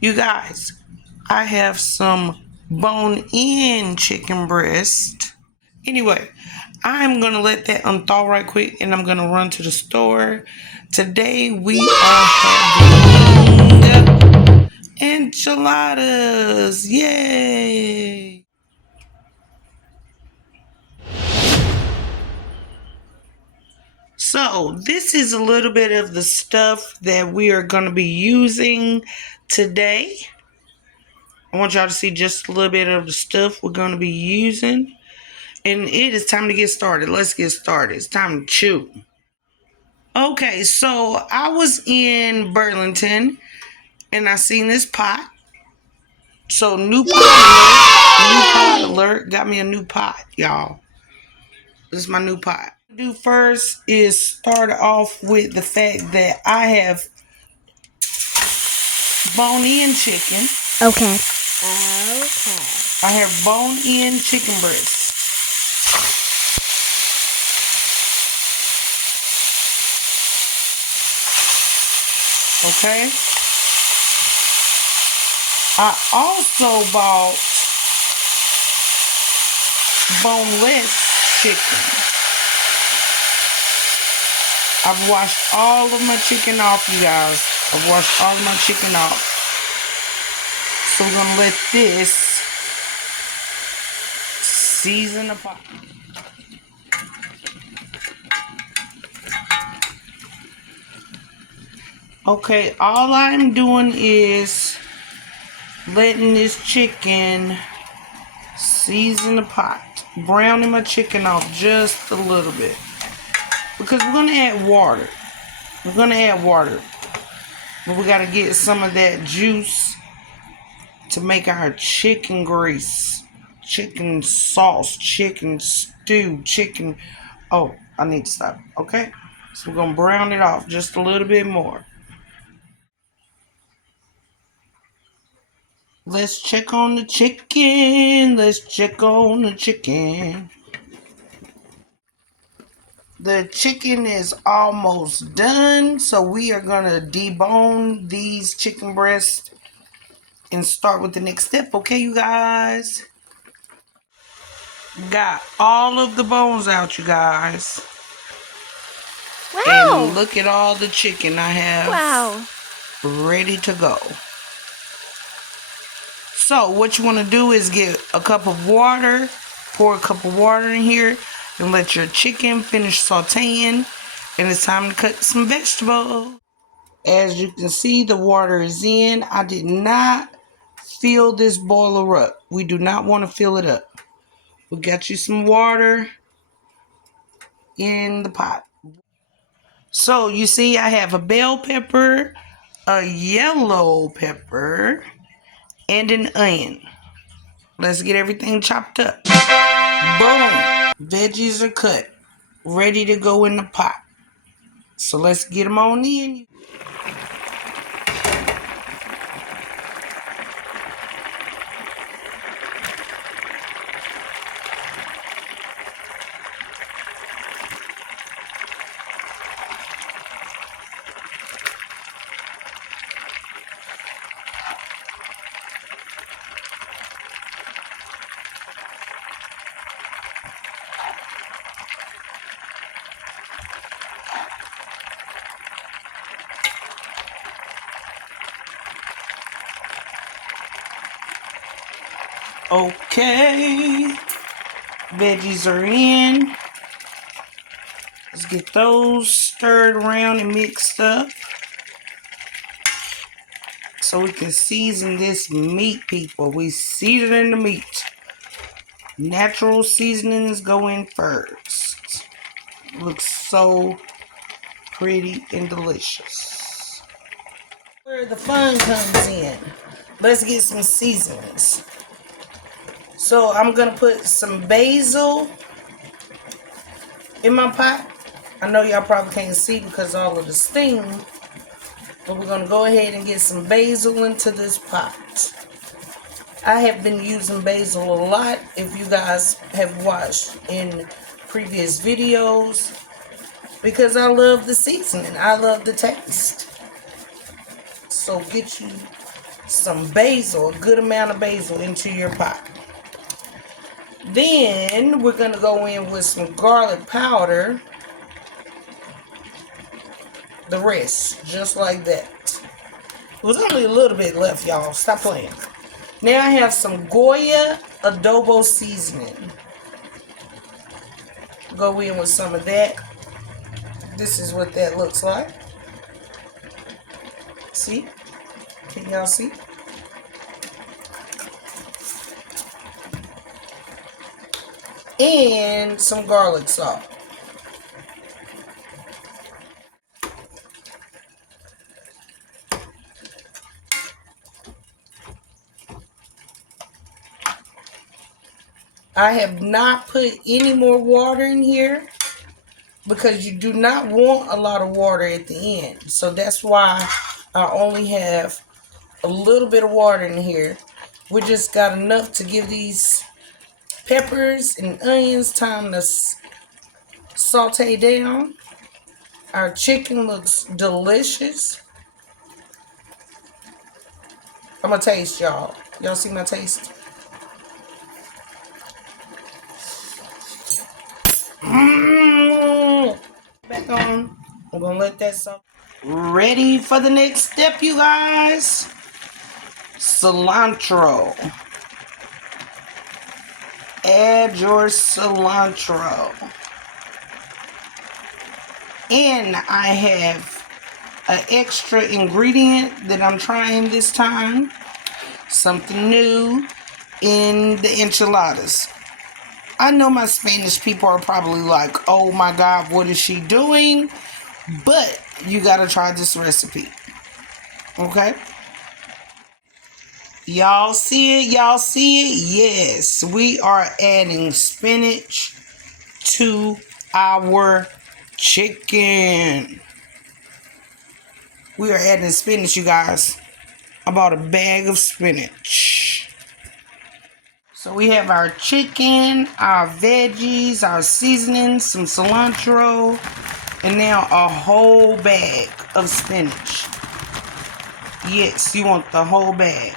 You guys, I have some bone-in chicken breast. Anyway, I'm going to let that unthaw right quick and I'm going to run to the store. Today we are having enchiladas. Yay! So, this is a little bit of the stuff that we are going to be using today. I want y'all to see just a little bit of the stuff we're going to be using. And it is time to get started. Let's get started. It's time to chew. Okay, so I was in Burlington and I seen this pot. So new pot alert. Got me a new pot, y'all. This is my new pot. What I do first is start off with the fact that I have bone-in chicken. Okay. I have bone-in chicken breast. Okay. I also bought boneless chicken. I've washed all of my chicken off, you guys. I've washed all of my chicken off. So we're going to let this season the pot. Okay, all I'm doing is letting this chicken season the pot. Browning my chicken off just a little bit. Because we're going to add water. We're going to add water. But we got to get some of that juice to make our chicken grease, chicken sauce, chicken stew, chicken. Oh, I need to stop. Okay? So we're going to brown it off just a little bit more. Let's check on the chicken. Let's check on the chicken. The chicken is almost done. So we are going to debone these chicken breasts and start with the next step. Okay, you guys? Got all of the bones out, you guys. Wow. And look at all the chicken I have ready to go. So what you want to do is get a cup of water, pour a cup of water in here, and let your chicken finish sauteing. And it's time to cut some vegetables. As you can see, the water is in. I did not fill this boiler up. We do not want to fill it up. We got you some water in the pot. So you see I have a bell pepper, a yellow pepper, and an onion. Let's get everything chopped up. Boom. Veggies are cut, ready to go in the pot. So let's get them on in. Okay. Veggies are in. Let's get those stirred around and mixed up. So we can season this meat, people. We season the meat. Natural seasonings go in first. Looks so pretty and delicious. Where the fun comes in. Let's get some seasonings. So I'm going to put some basil in my pot. I know y'all probably can't see because of all of the steam. But we're going to go ahead and get some basil into this pot. I have been using basil a lot. If you guys have watched in previous videos. Because I love the seasoning. I love the taste. So get you some basil, a good amount of basil into your pot. Then we're going to go in with some garlic powder. The rest, just like that. It was only a little bit left, y'all. Stop playing. Now I have some Goya adobo seasoning. Go in with some of that. This is what that looks like. See? Can y'all see? And some garlic salt. I have not put any more water in here because you do not want a lot of water at the end. So that's why I only have a little bit of water in here. We just got enough to give these peppers and onions time to saute down. Our chicken looks delicious. I'm gonna taste, y'all. Y'all see my taste? Back on. I'm gonna let that soak. Ready for the next step, you guys? Cilantro. Add your cilantro. And I have an extra ingredient that I'm trying this time. Something new in the enchiladas. I know my Spanish people are probably like, oh my God, what is she doing? But you gotta try this recipe. Okay? Y'all see it? Y'all see it? Yes, we are adding spinach to our chicken. We are adding spinach, you guys. I bought a bag of spinach. So we have our chicken, our veggies, our seasoning, some cilantro, and now a whole bag of spinach. Yes, you want the whole bag.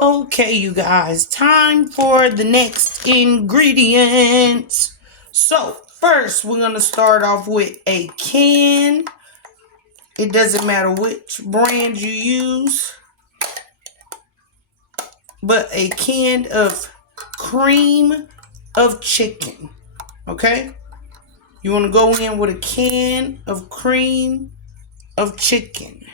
Okay, you guys, time for the next ingredients. So, first, we're going to start off with a can. It doesn't matter which brand you use, but a can of cream of chicken. Okay? You want to go in with a can of cream of chicken.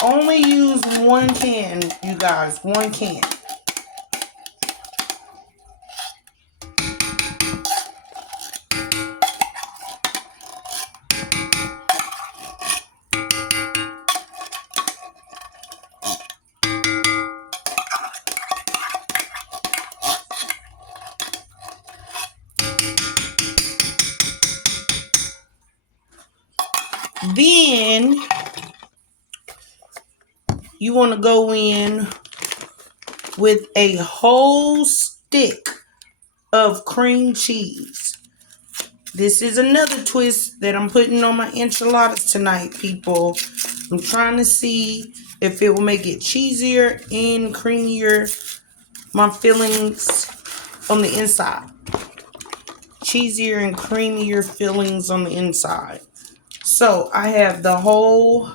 Only use one can, you guys. One can. Then you want to go in with a whole stick of cream cheese. This is another twist that I'm putting on my enchiladas tonight, people. I'm trying to see if it will make it cheesier and creamier, my fillings on the inside. Cheesier and creamier fillings on the inside. So I have the whole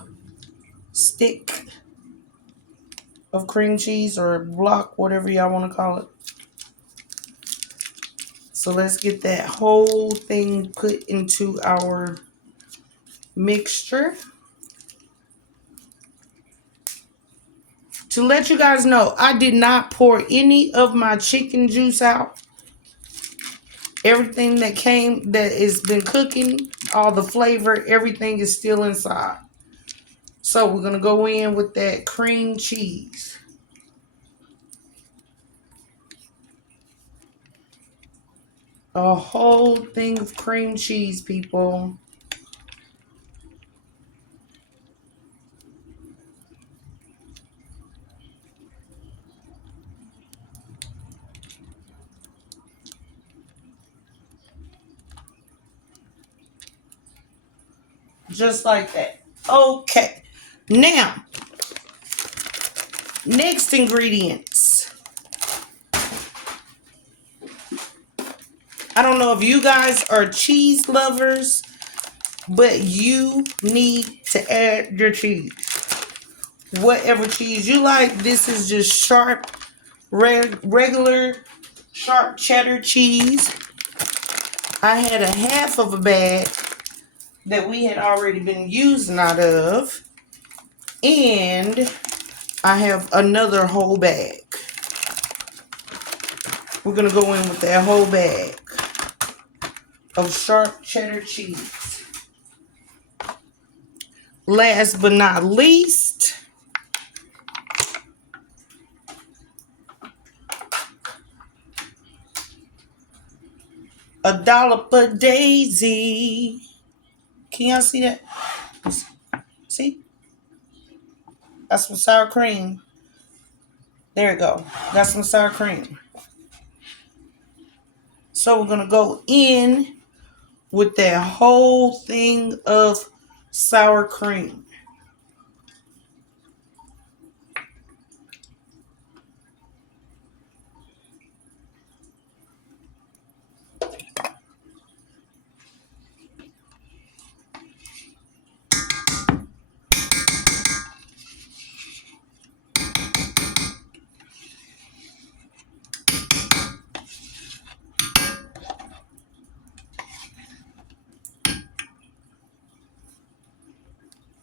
stick of cream cheese or block, whatever y'all want to call it. So let's get that whole thing put into our mixture. To let you guys know, I did not pour any of my chicken juice out. Everything that has been cooking, all the flavor, everything is still inside. So we're going to go in with that cream cheese. A whole thing of cream cheese, people. Just like that. Okay. Now, next ingredients. I don't know if you guys are cheese lovers, but you need to add your cheese. Whatever cheese you like. This is just sharp, regular, sharp cheddar cheese. I had a half of a bag that we had already been using out of. And I have another whole bag. We're going to go in with that whole bag of sharp cheddar cheese. Last but not least, a dollop of daisy. Can y'all see that? See? That's some sour cream. There you go. Got some sour cream. So we're going to go in with that whole thing of sour cream.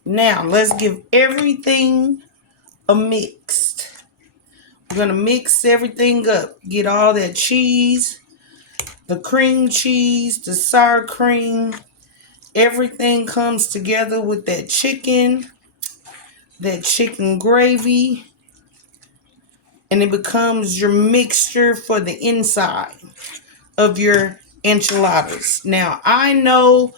Now, let's give everything a mix. We're going to mix everything up. Get all that cheese, the cream cheese, the sour cream. Everything comes together with that chicken gravy. And it becomes your mixture for the inside of your enchiladas. Now, I know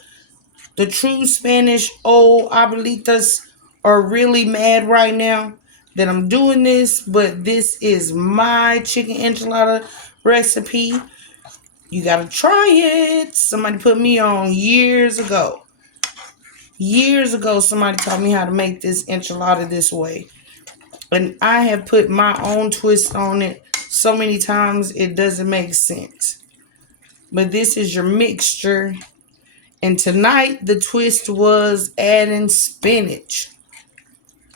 the true Spanish old abuelitas are really mad right now that I'm doing this, but this is my chicken enchilada recipe. You gotta try it. Somebody put me on years ago. Years ago, somebody taught me how to make this enchilada this way. And I have put my own twist on it so many times it doesn't make sense. But this is your mixture. And tonight, the twist was adding spinach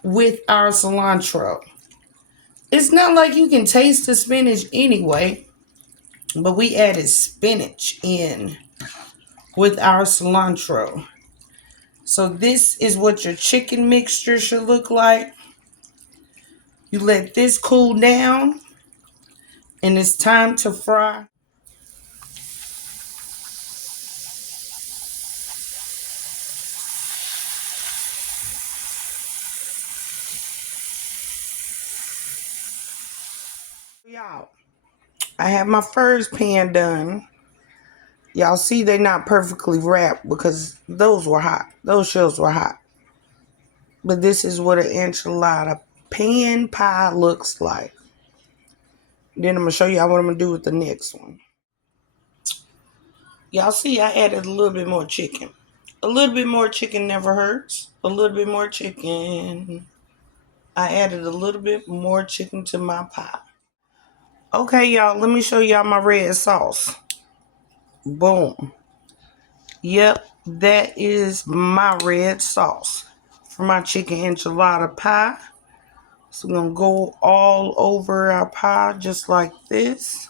with our cilantro. It's not like you can taste the spinach anyway, but we added spinach in with our cilantro. So this is what your chicken mixture should look like. You let this cool down, and it's time to fry. Y'all, I have my first pan done. Y'all see they're not perfectly wrapped because those were hot. Those shells were hot. But this is what an enchilada pan pie looks like. Then I'm going to show y'all what I'm going to do with the next one. Y'all see I added a little bit more chicken. A little bit more chicken never hurts. A little bit more chicken. I added a little bit more chicken to my pie. Okay, y'all, let me show y'all my red sauce. Boom. Yep, that is my red sauce for my chicken enchilada pie. So I'm going to go all over our pie just like this.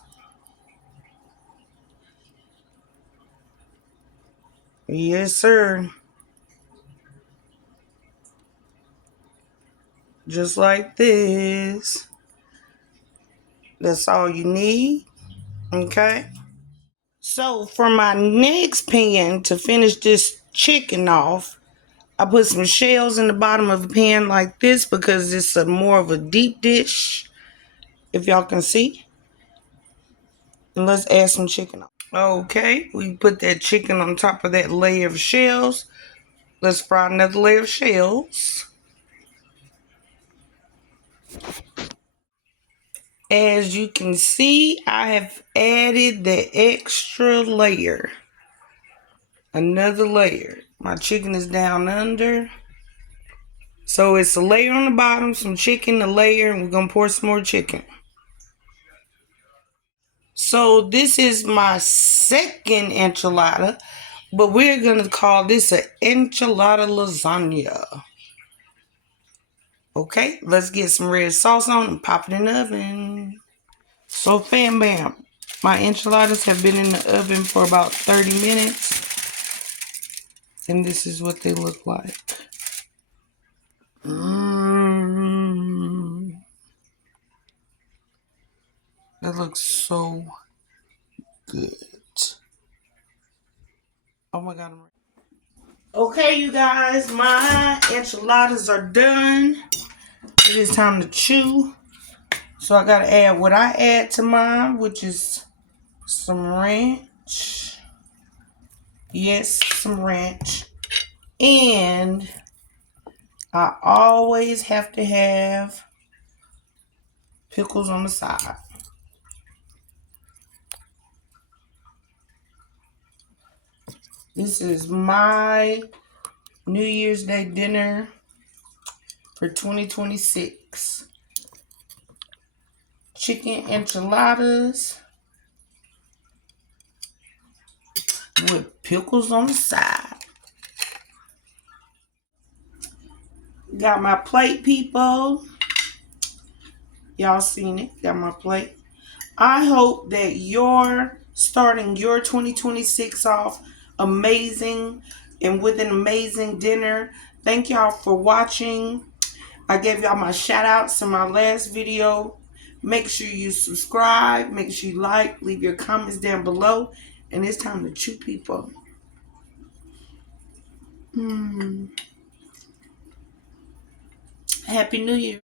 Yes, sir. Just like this. That's all you need. Okay. So for my next pan to finish this chicken off, I put some shells in the bottom of the pan like this because it's a more of a deep dish, if y'all can see. And let's add some chicken on. Okay, we put that chicken on top of that layer of shells. Let's fry another layer of shells. As you can see, I have added the extra layer. Another layer. My chicken is down under. So it's a layer on the bottom, some chicken, a layer, and we're going to pour some more chicken. So this is my second enchilada, but we're going to call this an enchilada lasagna. Okay, let's get some red sauce on and pop it in the oven. So fam bam, my enchiladas have been in the oven for about 30 minutes. And this is what they look like. That looks so good. Oh my God. Okay, you guys, my enchiladas are done. It is time to chew. So I gotta add what I add to mine, which is some ranch. Yes, some ranch. And I always have to have pickles on the side. This is my New Year's Day dinner for 2026. Chicken enchiladas with pickles on the side. Got my plate, people. Y'all seen it. Got my plate. I hope that you're starting your 2026 off amazing and with an amazing dinner. Thank y'all for watching. I gave y'all my shout outs in my last video. Make sure you subscribe. Make sure you like. Leave your comments down below. And it's time to chew, people. Happy New Year.